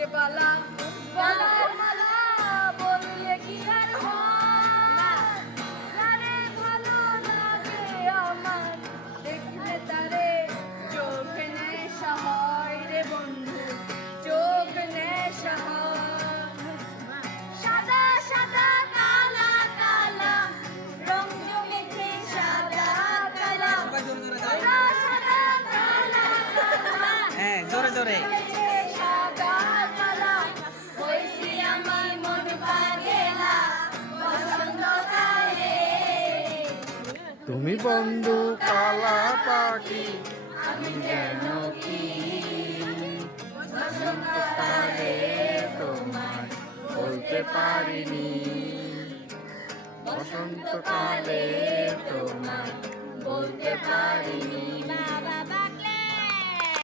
দিতে পালা গলার মালা বললে কি আর হয় যারে ভালো লাগে আমার দেখলে তারে চোখ নেশা হয় রে বন্ধু চোখ নেশা হয় সাদা সাদা কালা কালা রং জমেছে সাদা কালা সাদা কালা কালা হ্যাঁ জোরে জোরে সাদা কালা হইছি আমি মন পাগেলা বসন্ত কালে তুমি বন্ধু কালা পাখি আমি যেন কি বসন্ত কালে তোমায় বলতে পারিনি বসন্তকালে তোমায়